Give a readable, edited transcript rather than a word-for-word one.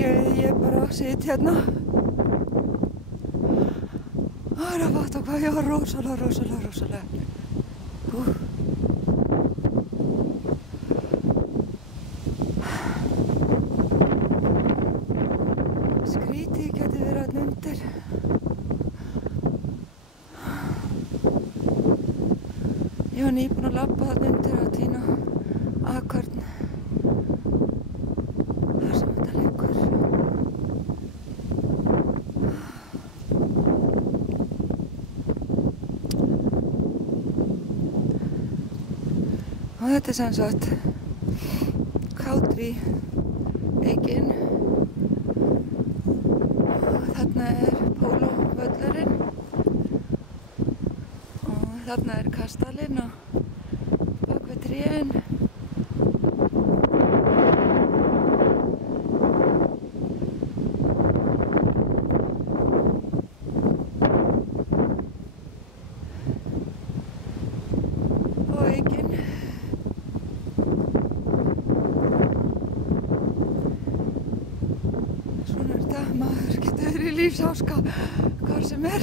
ég bara sit hérna. Það er að fatta hvað ég var rosalega. Skrítið geti verið þarna undir. Ég var nýbúin að labba þarna undir að tína akorn. Þar sem þetta liggur. Og þetta er sem sagt Country Eikin. Þarna er pólóvöllurinn og þarna er kastalinn og bak við trén. Og Eikin. Svona er þetta, maður getur verið í lífsháska hvar sem er.